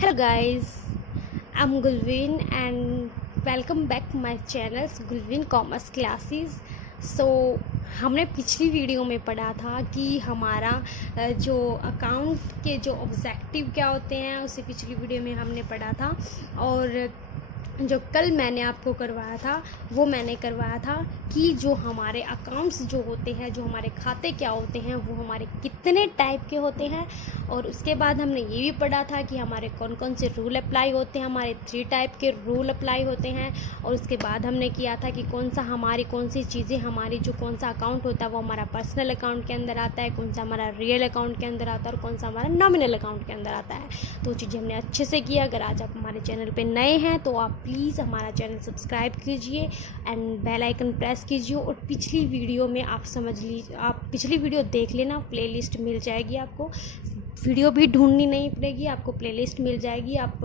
Hello guys, I'm Gulvin and welcome back to my channel Gulvin Commerce Classes. हमने पिछली video में पढ़ा था कि हमारा जो अकाउंट के जो ऑब्जेक्टिव क्या होते हैं उसे पिछली वीडियो में हमने पढ़ा था। और जो कल मैंने आपको करवाया था वो मैंने करवाया था कि जो हमारे अकाउंट्स जो होते हैं, जो हमारे खाते क्या होते हैं, वो हमारे कितने टाइप के होते हैं। और उसके बाद हमने ये भी पढ़ा था कि हमारे कौन कौन से रूल अप्लाई होते हैं, हमारे 3 टाइप के रूल अप्लाई होते हैं। और उसके बाद हमने किया था कि कौन सी चीज़ें हमारी जो कौन सा अकाउंट होता है वो हमारा पर्सनल अकाउंट के अंदर आता है, कौन सा हमारा रियल अकाउंट के अंदर आता है और कौन सा हमारा नॉमिनल अकाउंट के अंदर आता है। तो चीज़ें हमने अच्छे से किया। अगर आज आप हमारे चैनल पर नए हैं तो आप प्लीज़ हमारा चैनल सब्सक्राइब कीजिए एंड बेल आइकन प्रेस कीजिए। और पिछली वीडियो में आप पिछली वीडियो देख लेना, प्लेलिस्ट मिल जाएगी आपको, वीडियो भी ढूंढनी नहीं पड़ेगी, आपको प्लेलिस्ट मिल जाएगी। आप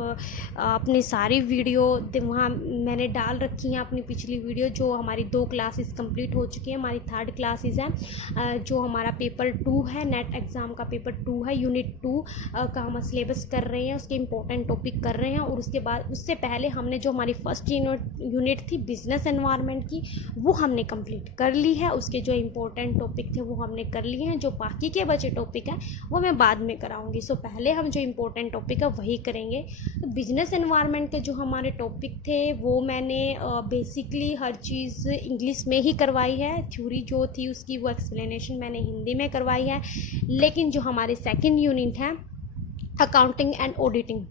अपनी सारी वीडियो वहाँ मैंने डाल रखी हैं, अपनी पिछली वीडियो जो हमारी 2 क्लासेस कंप्लीट हो चुकी हैं, हमारी 3rd क्लासेस हैं। जो हमारा पेपर 2 है, नेट एग्ज़ाम का पेपर 2 है, यूनिट 2 का हम सिलेबस कर रहे हैं, उसके इंपॉर्टेंट टॉपिक कर रहे हैं। और उसके बाद उससे पहले हमने जो हमारी फर्स्ट यूनिट थी बिजनेस एनवायरनमेंट की, वो हमने कंप्लीट कर ली है। उसके जो इंपॉर्टेंट टॉपिक थे वो हमने कर लिए हैं। जो बाकी के बचे टॉपिक हैं वो मैं बाद में कराऊंगी। पहले हम जो इम्पोर्टेंट टॉपिक है वही करेंगे। तो बिजनेस एनवायरनमेंट के जो हमारे टॉपिक थे वो मैंने बेसिकली हर चीज़ इंग्लिश में ही करवाई है। थ्योरी जो थी उसकी वो एक्सप्लेनेशन मैंने हिंदी में करवाई है। लेकिन जो हमारे 2nd यूनिट है अकाउंटिंग एंड ऑडिटिंग,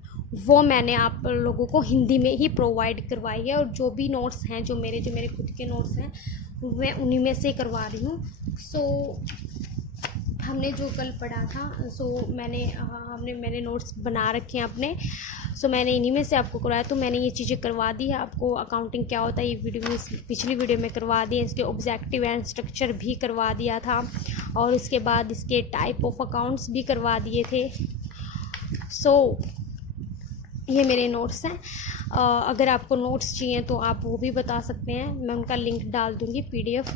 वो मैंने आप लोगों को हिंदी में ही प्रोवाइड करवाई है। और जो भी नोट्स हैं, जो मेरे खुद के नोट्स हैं, मैं उन्हीं में से करवा रही हूँ। हमने जो कल पढ़ा था मैंने नोट्स बना रखे हैं अपने। मैंने इन्हीं में से आपको करवाया। तो मैंने ये चीज़ें करवा दी है आपको। अकाउंटिंग क्या होता है ये पिछली वीडियो में करवा दी है। इसके ऑब्जेक्टिव एंड स्ट्रक्चर भी करवा दिया था। और उसके बाद इसके टाइप ऑफ अकाउंट्स भी करवा दिए थे। ये मेरे नोट्स हैं। अगर आपको नोट्स चाहिए तो आप वो भी बता सकते हैं, मैं उनका लिंक डाल दूँगी, PDF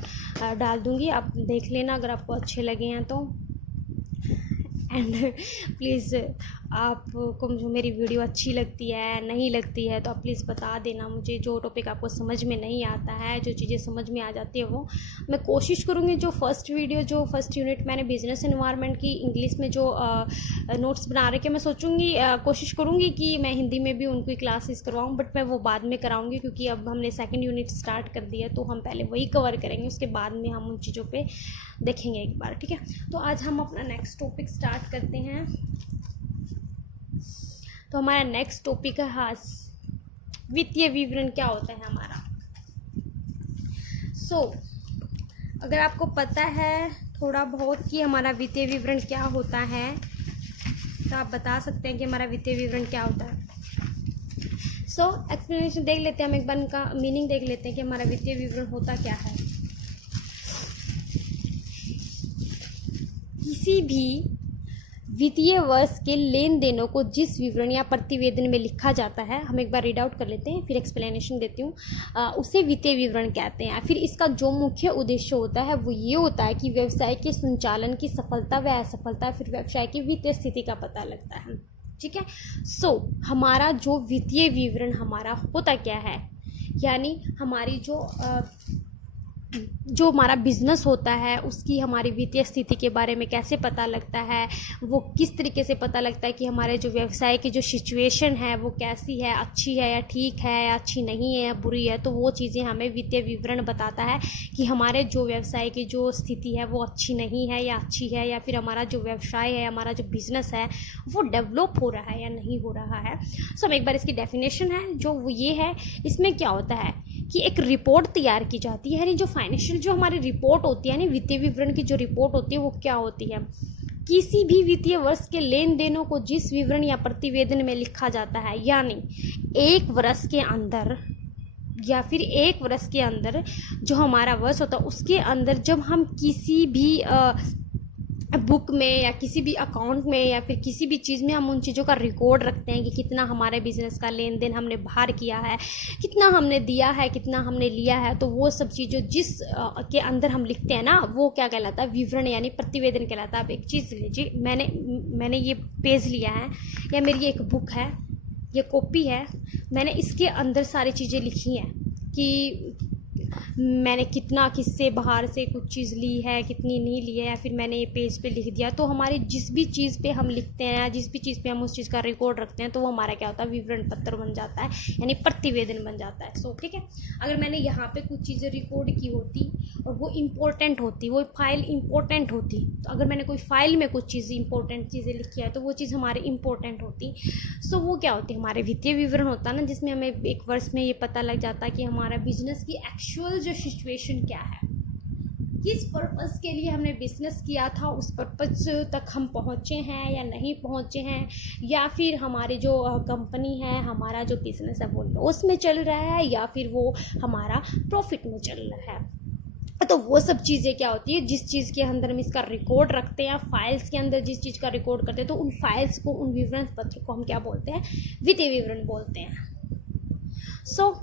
डाल दूँगी, आप देख लेना अगर आपको अच्छे लगे हैं तो। एंड प्लीज़ आपको जो मेरी वीडियो अच्छी लगती है नहीं लगती है तो आप प्लीज़ बता देना मुझे। जो टॉपिक आपको समझ में नहीं आता है, जो चीज़ें समझ में आ जाती है वो मैं कोशिश करूँगी। जो फर्स्ट यूनिट मैंने बिजनेस एनवायरनमेंट की इंग्लिश में जो नोट्स बना रखे, मैं सोचूंगी कोशिश करूँगी कि मैं हिंदी में भी उनकी क्लासेस करवाऊँ, बट मैं वो बाद में कराऊँगी क्योंकि अब हमने 2nd यूनिट स्टार्ट कर दिया तो हम पहले वही कवर करेंगे, उसके बाद में हम उन चीज़ों पर देखेंगे एक बार, ठीक है। तो आज हम अपना नेक्स्ट टॉपिक स्टार्ट करते हैं। तो हमारा नेक्स्ट टॉपिक है वित्तीय विवरण क्या होता है हमारा। अगर आपको पता है थोड़ा बहुत कि हमारा वित्तीय विवरण क्या होता है तो आप बता सकते हैं कि हमारा वित्तीय विवरण क्या होता है। एक्सप्लेनेशन देख लेते हैं, हम एक बार इनका मीनिंग देख लेते हैं कि हमारा वित्तीय विवरण होता क्या है। किसी भी वित्तीय वर्ष के लेन देनों को जिस विवरण या प्रतिवेदन में लिखा जाता है, हम एक बार रीड आउट कर लेते हैं फिर एक्सप्लेनेशन देती हूँ, उसे वित्तीय विवरण कहते हैं। फिर इसका जो मुख्य उद्देश्य होता है वो ये होता है कि व्यवसाय के संचालन की सफलता व असफलता, फिर व्यवसाय की वित्तीय स्थिति का पता लगता है, ठीक है। हमारा जो वित्तीय विवरण हमारा होता क्या है, यानी हमारी जो हमारा बिजनेस होता है उसकी हमारी वित्तीय स्थिति के बारे में कैसे पता लगता है, वो किस तरीके से पता लगता है कि हमारे जो व्यवसाय की जो सिचुएशन है वो कैसी है, अच्छी है या ठीक है या अच्छी नहीं है या बुरी है। तो वो चीज़ें हमें वित्तीय विवरण बताता है कि हमारे जो व्यवसाय की जो स्थिति है वो अच्छी नहीं है या अच्छी है, या फिर हमारा जो व्यवसाय है, हमारा जो बिज़नेस है वो डेवलप हो रहा है या नहीं हो रहा है। हम एक बार इसकी डेफिनेशन है जो वो ये है, इसमें क्या होता है कि एक रिपोर्ट तैयार की जाती है, यानी जो फाइनेंशियल जो हमारी रिपोर्ट होती है, यानी वित्तीय विवरण की जो रिपोर्ट होती है वो क्या होती है, किसी भी वित्तीय वर्ष के लेन देनों को जिस विवरण या प्रतिवेदन में लिखा जाता है, यानी एक वर्ष के अंदर या फिर 1 वर्ष के अंदर जो हमारा वर्ष होता है उसके अंदर जब हम किसी भी बुक में या किसी भी अकाउंट में या फिर किसी भी चीज़ में हम उन चीज़ों का रिकॉर्ड रखते हैं कि कितना हमारे बिजनेस का लेन देन हमने बाहर किया है, कितना हमने दिया है, कितना हमने लिया है। तो वो सब चीज़ों जिस के अंदर हम लिखते हैं ना, वो क्या कहलाता है, विवरण यानी प्रतिवेदन कहलाता है। अब एक चीज़ लीजिए, मैंने ये पेज लिया है या मेरी ये एक बुक है, ये कॉपी है, मैंने इसके अंदर सारी चीज़ें लिखी हैं कि मैंने कितना किससे बाहर से कुछ चीज़ ली है, कितनी नहीं ली है, या फिर मैंने ये पेज पे लिख दिया। तो हमारे जिस भी चीज़ पे हम लिखते हैं, जिस भी चीज़ पे हम उस चीज़ का रिकॉर्ड रखते हैं, तो वो हमारा क्या होता है, विवरण पत्र बन जाता है, यानी प्रतिवेदन बन जाता है। सो ठीक है, अगर मैंने यहाँ पे कुछ चीज़ें रिकॉर्ड की होती और वो इम्पोर्टेंट होती, वो फाइल इम्पोर्टेंट होती, तो अगर मैंने कोई फाइल में कुछ चीज़ इंपॉर्टेंट चीज़ें लिखी है तो वो चीज़ हमारी इंपॉर्टेंट होती। सो वो क्या होती है, हमारे वित्तीय विवरण होता है ना, जिसमें हमें एक वर्ष में ये पता लग जाता है कि हमारा बिजनेस की एक्चुअल जो सिचुएशन क्या है, किस पर्पस के लिए हमने बिजनेस किया था, उस पर्पस तक हम पहुँचे हैं या नहीं पहुँचे हैं, या फिर हमारी जो कंपनी है, हमारा जो बिजनेस है वो लॉस में चल रहा है या फिर वो हमारा प्रॉफिट में चल रहा है। तो वो सब चीज़ें क्या होती है, जिस चीज़ के अंदर हम इसका रिकॉर्ड रखते हैं, फाइल्स के अंदर जिस चीज़ का रिकॉर्ड करते हैं, तो उन फाइल्स को, उन विवरण पत्र को हम क्या बोलते हैं, वित्तीय विवरण बोलते हैं। सो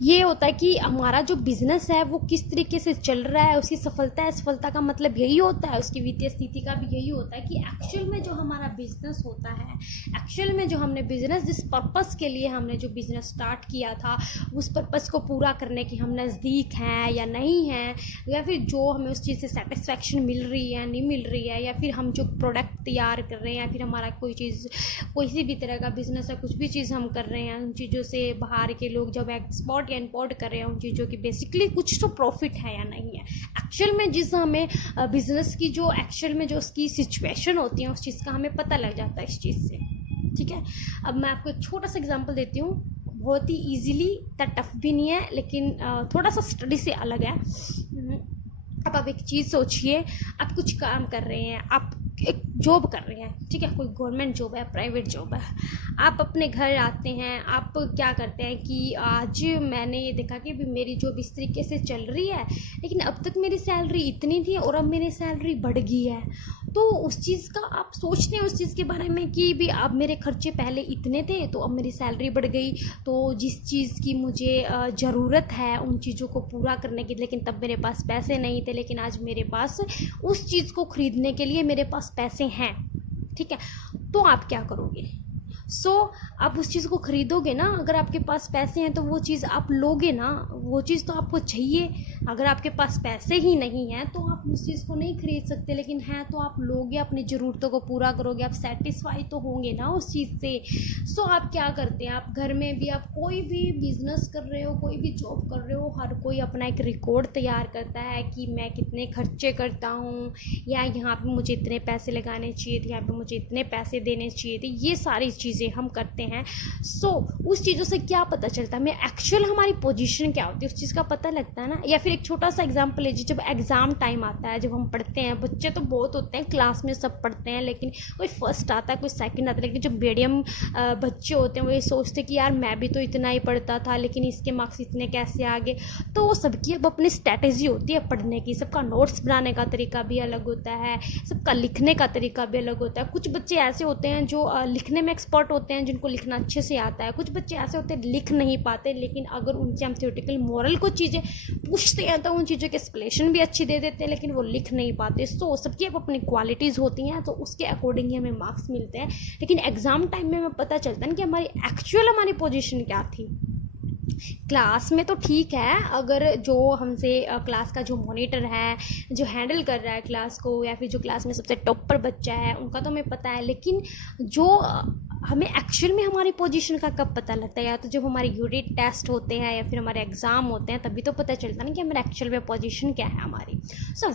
ये होता है कि हमारा जो बिज़नेस है वो किस तरीके से चल रहा है, उसकी सफलता है, सफलता का मतलब यही होता है, उसकी वित्तीय स्थिति का भी यही होता है कि एक्चुअल में जो हमारा बिज़नेस होता है, एक्चुअल में जो हमने बिज़नेस, जिस पर्पस के लिए हमने जो बिज़नेस स्टार्ट किया था, उस पर्पस को पूरा करने की हम नज़दीक हैं या नहीं हैं, या फिर जो हमें उस चीज़ से सेटिस्फैक्शन मिल रही है, नहीं मिल रही है, या फिर हम जो प्रोडक्ट तैयार कर रहे हैं, या फिर हमारा कोई चीज़, कोई भी तरह का बिज़नेस है, कुछ भी चीज़ हम कर रहे हैं, उन चीज़ों से बाहर के लोग जब एक्सपोर्ट या इंपोर्ट कर रहे हैं, उन चीज़ों की बेसिकली कुछ तो प्रॉफिट है या नहीं है। एक्चुअल में जिस हमें बिजनेस की जो एक्चुअल में जो उसकी सिचुएशन होती है, उस चीज़ का हमें पता लग जाता है इस चीज़ से। ठीक है, अब मैं आपको एक छोटा सा एग्जांपल देती हूँ, बहुत ही इजीली, इतना टफ भी नहीं है, लेकिन थोड़ा सा स्टडी से अलग है। अब आप एक चीज़ सोचिए, आप कुछ काम कर रहे हैं, आप एक जॉब कर रहे हैं, ठीक है, कोई गवर्नमेंट जॉब है, प्राइवेट जॉब है, आप अपने घर आते हैं, आप क्या करते हैं कि आज मैंने ये देखा कि मेरी जॉब इस तरीके से चल रही है, लेकिन अब तक मेरी सैलरी इतनी थी और अब मेरी सैलरी बढ़ गई है। तो उस चीज़ का आप सोचते हैं उस चीज़ के बारे में कि भी अब मेरे खर्चे पहले इतने थे तो अब मेरी सैलरी बढ़ गई, तो जिस चीज़ की मुझे ज़रूरत है उन चीज़ों को पूरा करने की, लेकिन तब मेरे पास पैसे नहीं थे, लेकिन आज मेरे पास उस चीज़ को ख़रीदने के लिए मेरे पास पैसे हैं। ठीक है, तो आप क्या करोगे? आप उस चीज़ को ख़रीदोगे ना, अगर आपके पास पैसे हैं तो वो चीज़ आप लोगे ना, वो चीज़ तो आपको चाहिए। अगर आपके पास पैसे ही नहीं हैं तो आप उस चीज़ को नहीं खरीद सकते, लेकिन है तो आप लोगे, अपनी ज़रूरतों को पूरा करोगे, आप सेटिस्फाई तो होंगे ना उस चीज़ से। आप क्या करते हैं, आप घर में भी, आप कोई भी बिज़नेस कर रहे हो, कोई भी जॉब कर रहे हो, हर कोई अपना एक रिकॉर्ड तैयार करता है कि मैं कितने खर्चे करता हूँ, या यहाँ पर मुझे इतने पैसे लगाने चाहिए थे, यहाँ पर मुझे इतने पैसे देने चाहिए थे, ये सारी चीज़ें हम करते हैं। उस चीज़ों से क्या पता चलता है, हमें एक्चुअल हमारी पोजीशन क्या होती है, उस चीज़ का पता लगता है ना। या फिर एक छोटा सा एग्जांपल लीजिए, जब एग्ज़ाम टाइम आता है, जब हम पढ़ते हैं, बच्चे तो बहुत होते हैं क्लास में, सब पढ़ते हैं, लेकिन कोई फर्स्ट आता है, कोई सेकंड आता है, लेकिन जो मीडियम बच्चे होते हैं वो ये सोचते कि यार मैं भी तो इतना ही पढ़ता था, लेकिन इसके मार्क्स इतने कैसे आ गए। तो वो सबकी अब अपनी स्ट्रैटेजी होती है पढ़ने की, सबका नोट्स बनाने का तरीका भी अलग होता है, सबका लिखने का तरीका भी अलग होता है। कुछ बच्चे ऐसे होते हैं जो लिखने में एक्सपर्ट होते हैं, जिनको लिखना अच्छे से आता है। कुछ बच्चे ऐसे होते हैं लिख नहीं पाते, लेकिन अगर उनसे हम थ्योरेटिकल मोरल कुछ चीज़ें पूछते हैं तो उन चीज़ों के एक्सप्लेनेशन भी अच्छी दे देते हैं, लेकिन वो लिख नहीं पाते। सबकी अब अपनी क्वालिटीज़ होती हैं, तो उसके अकॉर्डिंग ही हमें मार्क्स मिलते हैं। लेकिन एग्ज़ाम टाइम में हमें पता चलता है कि हमारी पोजीशन क्या थी। क्लास में तो ठीक है, अगर जो हमसे क्लास का जो मॉनिटर है, जो हैंडल कर रहा है क्लास को, या फिर जो क्लास में सबसे टॉपर बच्चा है, उनका तो हमें पता है, लेकिन जो हमें एक्चुअल में हमारी पोजीशन का कब पता लगता है, या तो जब हमारे यूनिट टेस्ट होते हैं या फिर हमारे एग्ज़ाम होते हैं, तभी तो पता चलता है ना कि हमारे एक्चुअल में पोजीशन क्या है हमारी।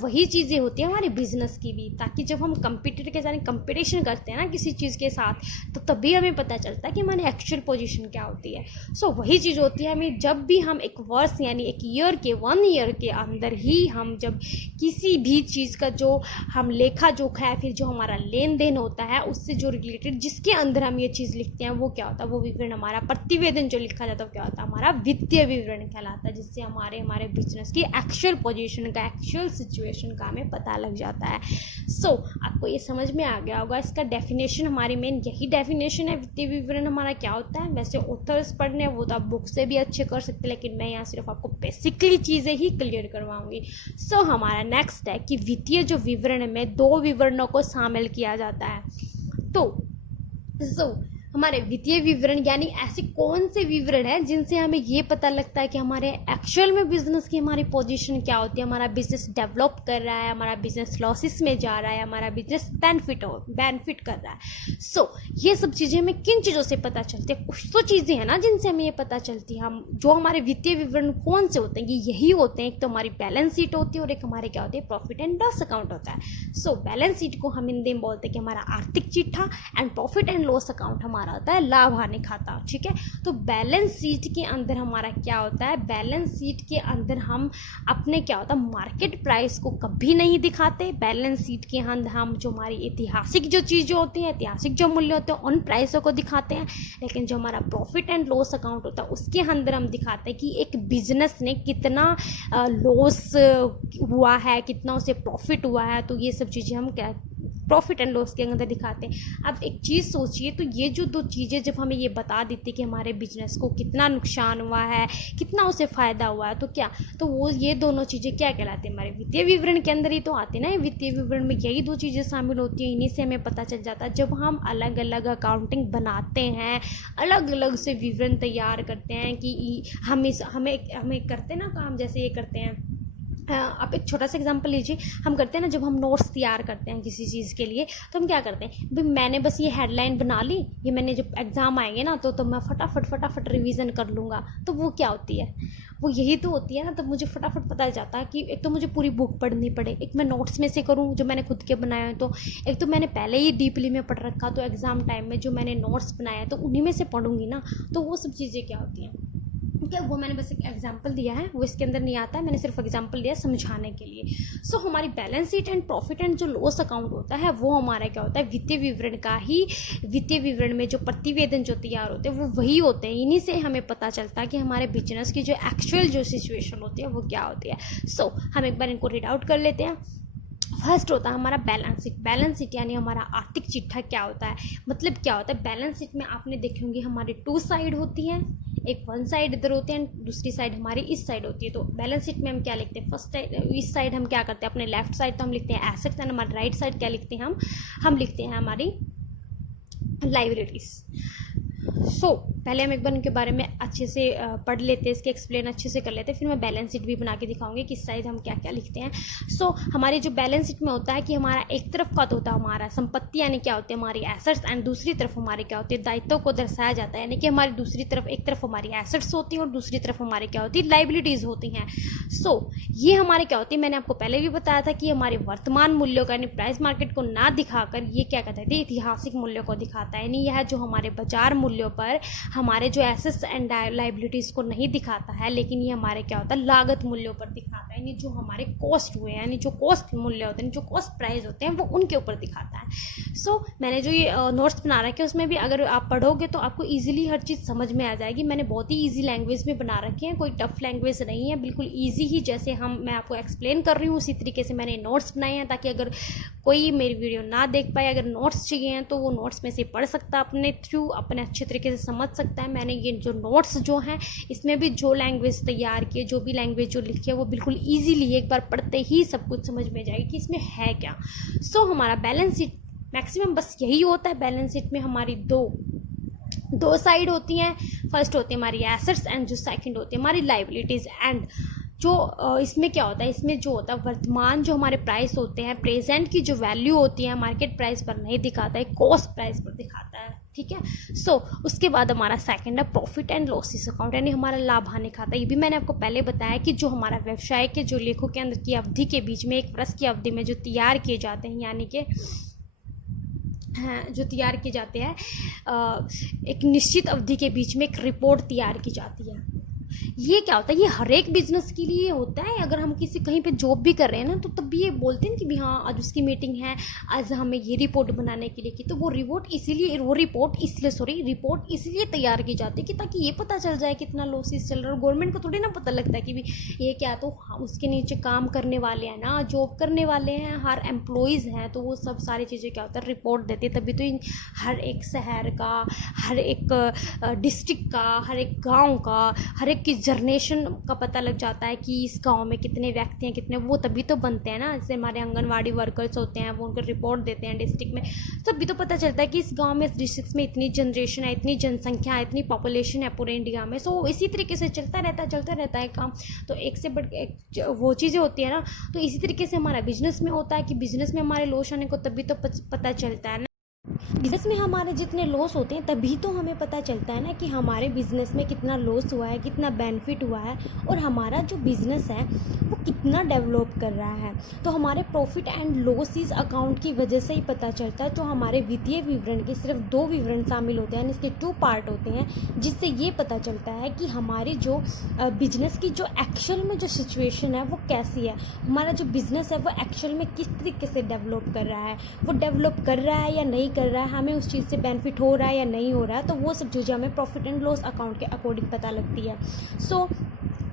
वही चीज़ें होती हैं हमारे बिजनेस की भी, ताकि जब हम कंप्यूटर के साथ कंपटीशन करते हैं ना किसी चीज़ के साथ, तो तभी हमें पता चलता है कि हमारी एक्चुअल पोजीशन क्या होती है। वही चीज़ होती है हमें, जब भी हम एक वर्ष यानी एक ईयर के 1 ईयर के अंदर ही हम जब किसी भी चीज़ का जो हम लेखा जोखा है, फिर जो हमारा लेन देन होता है, उससे जो रिलेटेड जिसके अंदर हम ये चीज़ लिखते हैं, वो क्या होता है, वो विवरण हमारा प्रतिवेदन जो लिखा जाता है, क्या होता है, हमारा वित्तीय विवरण कहलाता है, जिससे हमारे बिजनेस की एक्चुअल पोजीशन का, एक्चुअल सिचुएशन का हमें पता लग जाता है। आपको ये समझ में आ गया होगा, इसका डेफिनेशन हमारी मेन यही डेफिनेशन है, वित्तीय विवरण हमारा क्या होता है। वैसे ऑथर्स पढ़ने वो तो आप बुक से भी अच्छे कर सकते, लेकिन मैं यहाँ सिर्फ आपको बेसिकली चीज़ें ही क्लियर करवाऊंगी। हमारा नेक्स्ट है कि वित्तीय जो विवरण में 2 विवरणों को शामिल किया जाता है। हमारे वित्तीय विवरण यानी ऐसे कौन से विवरण हैं जिनसे हमें ये पता लगता है कि हमारे एक्चुअल में बिजनेस की हमारी पोजीशन क्या होती है, हमारा बिजनेस डेवलप कर रहा है, हमारा बिजनेस लॉसेस में जा रहा है, हमारा बिजनेस बेनिफिट कर रहा है। सो ये सब चीज़ें हमें किन चीज़ों से पता चलती है? कुछ तो चीज़ें हैं ना जिनसे हमें ये पता चलती है। हम जो हमारे वित्तीय विवरण कौन से होते हैं, ये यही होते हैं। एक तो हमारी बैलेंस शीट होती है और एक हमारे क्या होती है, प्रॉफिट एंड लॉस अकाउंट होता है। सो बैलेंस शीट को हम हिंदी में बोलते हैं कि हमारा आर्थिक चिट्ठा, and profit and loss account हमारा होता है लाभ हानि खाता। ठीक है, तो बैलेंस शीट के अंदर हमारा क्या होता है, बैलेंस शीट के अंदर हम अपने क्या होता है, मार्केट प्राइस को कभी नहीं दिखाते। बैलेंस शीट के अंदर हम जो हमारी ऐतिहासिक जो चीज़ें होती हैं, ऐतिहासिक जो मूल्य होते हैं, उन प्राइसों को दिखाते हैं। लेकिन जो हमारा प्रॉफिट एंड लॉस अकाउंट होता है उसके अंदर हम दिखाते हैं कि एक बिजनेस ने कितना लॉस हुआ है, कितना उसे प्रॉफिट हुआ है। तो ये सब चीज़ें हम क्या प्रॉफिट एंड लॉस के अंदर दिखाते हैं। अब एक चीज़ सोचिए, तो ये जो दो चीज़ें जब हमें ये बता देती कि हमारे बिजनेस को कितना नुकसान हुआ है, कितना उसे फ़ायदा हुआ है, तो क्या, तो वो ये दोनों चीज़ें क्या कहलाती है, हमारे वित्तीय विवरण के अंदर ही तो आती है ना। वित्तीय विवरण में यही दो चीज़ें शामिल होती हैं, इन्हीं से हमें पता चल जाता है। जब हम अलग अलग अकाउंटिंग बनाते हैं, अलग अलग से विवरण तैयार करते हैं कि हमें करते ना काम, जैसे ये करते हैं। आप एक छोटा सा एग्जांपल लीजिए, हम करते हैं ना, जब हम नोट्स तैयार करते हैं किसी चीज़ के लिए, तो हम क्या करते हैं, भाई मैंने बस ये हेडलाइन बना ली, ये मैंने जब एग्ज़ाम आएंगे ना तो मैं फटाफट रिवीजन कर लूँगा। तो वो क्या होती है, वो यही तो होती है ना। तब मुझे फटाफट पता जाता है कि एक तो मुझे पूरी बुक पढ़नी पड़े, एक मैं नोट्स में से करूँ जो मैंने खुद के बनाए हैं, तो एक तो मैंने पहले ही डीपली में पढ़ रखा, तो एग्ज़ाम टाइम में जो मैंने नोट्स बनाए हैं तो उन्हीं में से पढ़ूँगी ना। तो वो सब चीज़ें क्या होती हैं, ठीक है, वो मैंने बस एक एग्जांपल दिया है, वो इसके अंदर नहीं आता है, मैंने सिर्फ एग्जांपल दिया समझाने के लिए। सो हमारी balance sheet and profit and जो लॉस अकाउंट होता है वो हमारा क्या होता है, वित्तीय विवरण का ही। वित्तीय विवरण में जो प्रतिवेदन जो तैयार होते हैं वो वही होते हैं। इन्हीं से हमें पता चलता है कि हमारे बिजनेस की जो एक्चुअल जो सिचुएशन होती है वो क्या होती है। सो हम एक बार इनको रीड आउट कर लेते हैं। फर्स्ट होता है हमारा बैलेंस शीट। बैलेंस शीट यानी हमारा आर्थिक चिट्ठा क्या होता है, मतलब क्या होता है। बैलेंस शीट में आपने देखे होंगे हमारी 2 साइड होती हैं, एक वन साइड इधर होती है, दूसरी साइड हमारी इस साइड होती है। तो बैलेंस शीट में हम क्या लिखते हैं, फर्स्ट इस साइड हम क्या करते हैं, अपने लेफ्ट साइड तो हम लिखते हैं एसेट्स, एंड हमारी राइट साइड क्या लिखते हैं, हम लिखते हैं हमारी लायबिलिटीज। सो पहले हम एक बार इनके बारे में अच्छे से पढ़ लेते हैं, इसके एक्सप्लेन अच्छे से कर लेते हैं, फिर मैं बैलेंस शीट भी बना के दिखाऊंगी कि इस साइड हम क्या क्या लिखते हैं। सो हमारी जो बैलेंस शीट में होता है कि हमारा एक तरफ का तो होता है हमारा संपत्ति, यानी क्या होती है हमारी एसेट्स, एंड दूसरी तरफ हमारे क्या होती है दायित्वों को दर्शाया जाता है। यानी कि हमारी दूसरी तरफ, एक तरफ हमारी एसेट्स होती हैं और दूसरी तरफ हमारे क्या होती है लायबिलिटीज़ होती हैं। सो ये हमारे क्या होती है, मैंने आपको पहले भी बताया था कि हमारे वर्तमान मूल्यों का यानी प्राइस मार्केट को ना दिखाकर ये क्या कहते थे, ऐतिहासिक मूल्यों को दिखाता है। यानी यह जो हमारे बाजार मूल्यों पर हमारे जो एसेट्स एंड लायबिलिटीज़ को नहीं दिखाता है, लेकिन ये हमारे क्या होता है लागत मूल्यों पर दिखाता है। यानी जो हमारे कॉस्ट हुए, यानी जो कॉस्ट मूल्य होते हैं, जो कॉस्ट प्राइस होते हैं, वो उनके ऊपर दिखाता है। सो मैंने जो ये नोट्स बना रखे हैं उसमें भी अगर आप पढ़ोगे तो आपको ईजिली हर चीज़ समझ में आ जाएगी। मैंने बहुत ही ईजी लैंग्वेज में बना रखे हैं, कोई टफ लैंग्वेज नहीं है, बिल्कुल ईजी ही जैसे मैं आपको एक्सप्लेन कर रही हूँ उसी तरीके से मैंने नोट्स बनाए हैं, ताकि अगर कोई मेरी वीडियो ना देख पाए, अगर नोट्स चाहिए हैं तो वो नोट्स में से पढ़ सकता है अपने थ्रू, अपने अच्छे तरीके से समझ सकता है। मैंने ये जो नोट्स जो हैं इसमें भी जो लैंग्वेज तैयार की है, जो भी लैंग्वेज जो लिखी है, वो बिल्कुल ईजीली एक बार पढ़ते ही सब कुछ समझ में जाएगी कि इसमें है क्या। सो हमारा बैलेंस शीट मैक्सिमम बस यही होता है। बैलेंस शीट में हमारी दो साइड होती हैं। फर्स्ट होती है हमारी एसेट्स एंड जो सेकंड होती है हमारी लायबिलिटीज़। एंड जो इसमें क्या होता है, इसमें जो होता है वर्तमान जो हमारे प्राइस होते हैं, प्रेजेंट की जो वैल्यू होती है मार्केट प्राइस पर नहीं दिखाता है, कॉस्ट प्राइस पर दिखाता है। ठीक है, सो उसके बाद हमारा सेकंड है प्रॉफिट एंड लॉसेस अकाउंट, यानी हमारा लाभ हानि खाता। ये भी मैंने आपको पहले बताया कि जो हमारा व्यवसाय के जो लेखों के अंदर की अवधि के बीच में, एक वर्ष की अवधि में जो तैयार किए जाते हैं, यानी कि जो तैयार किए जाते हैं एक निश्चित अवधि के बीच में एक रिपोर्ट तैयार की जाती है। ये क्या होता है, ये हर एक बिजनेस के लिए होता है। अगर हम किसी कहीं पे जॉब भी कर रहे हैं ना, तो तब भी ये बोलते हैं कि भी हाँ आज उसकी मीटिंग है, आज हमें ये रिपोर्ट बनाने के लिए की। तो वो रिपोर्ट इसलिए तैयार की जाती है कि ताकि ये पता चल जाए कितना लॉसेस चल रहा है। गवर्नमेंट को थोड़ी ना पता लगता है कि भी ये क्या, तो उसके नीचे काम करने वाले हैं ना, जॉब करने वाले हैं, हर एम्प्लॉयज़ हैं, तो वो सब सारी चीज़ें क्या होता है रिपोर्ट देते हैं। तभी तो हर एक शहर का, हर एक डिस्ट्रिक्ट का, हर एक गाँव का, हर एक की जनरेशन का पता लग जाता है कि इस गांव में कितने व्यक्ति हैं, कितने, वो तभी तो बनते हैं ना। जैसे हमारे आंगनवाड़ी वर्कर्स होते हैं, वो उनको रिपोर्ट देते हैं डिस्ट्रिक्ट में, तभी तो पता चलता है कि इस गांव में, इस डिस्ट्रिक्ट में इतनी जनरेशन है, इतनी जनसंख्या है, इतनी पॉपुलेशन है पूरे इंडिया में। सो इसी तरीके से चलता रहता है काम। तो एक से बढ़ एक वो चीज़ें होती है ना। तो इसी तरीके से हमारा बिजनेस में होता है कि बिजनेस में हमारे लॉस आने को तभी तो पता चलता है ना। बिजनेस में हमारे जितने लॉस होते हैं तभी तो हमें पता चलता है ना कि हमारे बिजनेस में कितना लॉस हुआ है, कितना बेनिफिट हुआ है, और हमारा जो बिजनेस है वो कितना डेवलप कर रहा है। तो हमारे प्रॉफिट एंड लॉस इस अकाउंट की वजह से ही पता चलता है। तो हमारे वित्तीय विवरण के सिर्फ 2 विवरण शामिल होते हैं, इसके 2 पार्ट होते हैं, जिससे ये पता चलता है कि हमारी जो बिजनेस की जो एक्चुअल में जो सिचुएशन है वो कैसी है, हमारा जो बिजनेस है वो एक्चुअल में किस तरीके से डेवलप कर रहा है, वो डेवलप कर रहा है या नहीं कर रहा है, हमें उस चीज़ से बेनिफिट हो रहा है या नहीं हो रहा है। तो वो सब चीज़ें हमें प्रॉफिट एंड लॉस अकाउंट के अकॉर्डिंग पता लगती है। सो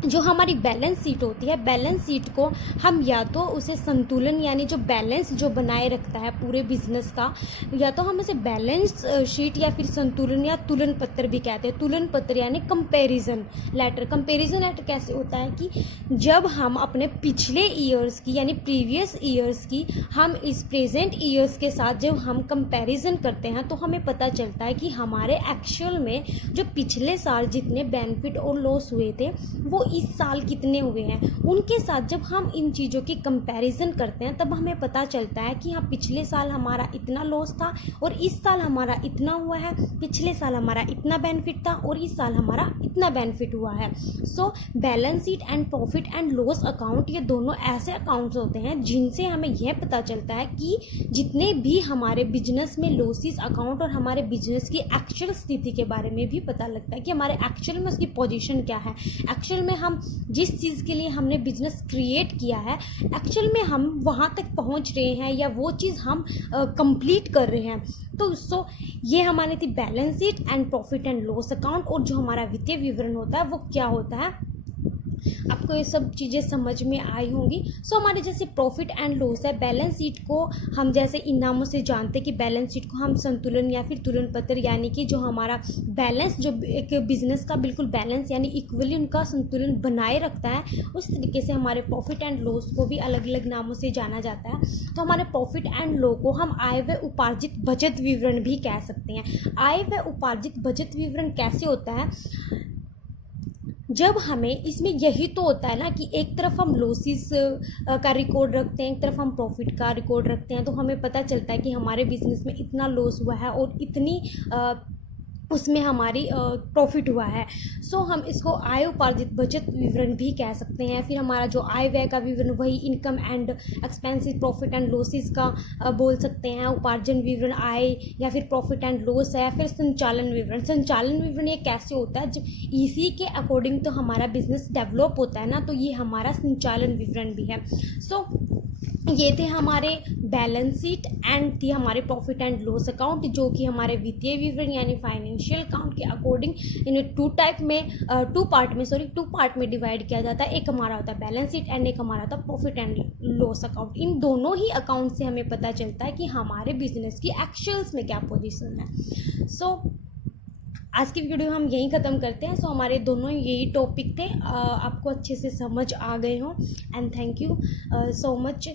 जो हमारी बैलेंस शीट होती है, बैलेंस शीट को हम या तो उसे संतुलन यानी जो बैलेंस जो बनाए रखता है पूरे बिजनेस का, या तो हम उसे बैलेंस शीट या फिर संतुलन या तुलन पत्र भी कहते हैं। तुलन पत्र यानी कंपैरिजन लेटर। कंपैरिजन लेटर कैसे होता है कि जब हम अपने पिछले ईयर्स की यानी प्रीवियस ईयर्स की हम इस प्रेजेंट ईयर्स के साथ जब हम कंपैरिजन करते हैं तो हमें पता चलता है कि हमारे एक्चुअल में जो पिछले साल जितने बेनिफिट और लॉस हुए थे वो इस साल कितने हुए हैं, उनके साथ जब हम इन चीज़ों की कंपैरिजन करते हैं तब हमें पता चलता है कि हाँ पिछले साल हमारा इतना लॉस था और इस साल हमारा इतना हुआ है, पिछले साल हमारा इतना बेनिफिट था और इस साल हमारा इतना बेनिफिट हुआ है। So balance sheet and profit and loss account ये दोनों ऐसे अकाउंट्स होते हैं जिनसे हमें यह पता चलता है कि जितने भी हमारे बिजनेस में लॉसेस अकाउंट और हमारे बिजनेस की एक्चुअल स्थिति के बारे में भी पता लगता है कि हमारे एक्चुअल में उसकी पोजीशन क्या है, एक्चुअल में हम जिस चीज़ के लिए हमने बिजनेस क्रिएट किया है एक्चुअल में हम वहाँ तक पहुँच रहे हैं या वो चीज़ हम कंप्लीट कर रहे हैं। तो ये हमारी थी balance sheet and profit and loss account. और जो हमारा वित्तीय विवरण होता है वो क्या होता है, आपको ये सब चीज़ें समझ में आई होंगी। सो हमारे जैसे प्रॉफिट एंड लॉस है, बैलेंस शीट को हम जैसे इन नामों से जानते हैं कि बैलेंस शीट को हम संतुलन या फिर तुलन पत्र यानी कि जो हमारा बैलेंस जो एक बिजनेस का बिल्कुल बैलेंस यानी इक्वली उनका संतुलन बनाए रखता है, उस तरीके से हमारे प्रॉफिट एंड लॉस को भी अलग अलग नामों से जाना जाता है। तो हमारे प्रॉफिट एंड लॉस को हम आय व उपार्जित बचत विवरण भी कह सकते हैं। आय व उपार्जित बचत विवरण कैसे होता है, जब हमें इसमें यही तो होता है ना कि एक तरफ हम लॉसेस का रिकॉर्ड रखते हैं, एक तरफ हम प्रॉफिट का रिकॉर्ड रखते हैं, तो हमें पता चलता है कि हमारे बिजनेस में इतना लॉस हुआ है और इतनी उसमें हमारी प्रॉफिट हुआ है। सो हम इसको आय उपार्जित बचत विवरण भी कह सकते हैं। फिर हमारा जो आय व्यय का विवरण वही income and expenses profit and losses का बोल सकते हैं। उपार्जन विवरण आय या फिर प्रॉफिट एंड लॉस है। फिर संचालन विवरण, संचालन विवरण ये कैसे होता है, जब इसी के अकॉर्डिंग तो हमारा बिजनेस डेवलप होता है ना, तो ये हमारा संचालन विवरण भी है। सो ये थे हमारे बैलेंस शीट एंड थी हमारे प्रॉफिट एंड लॉस अकाउंट, जो कि हमारे वित्तीय विवरण यानी फाइनेंशियल अकाउंट के अकॉर्डिंग इन्हें टू पार्ट में डिवाइड किया जाता है। एक हमारा होता है बैलेंस शीट एंड एक हमारा होता है प्रॉफिट एंड लॉस अकाउंट। इन दोनों ही अकाउंट से हमें पता चलता है कि हमारे बिजनेस की एक्चुअल्स में क्या पोजीशन है। सो आज की वीडियो हम यहीं ख़त्म करते हैं। सो हमारे दोनों यही टॉपिक थे, आपको अच्छे से समझ आ गए हों and thank you so much.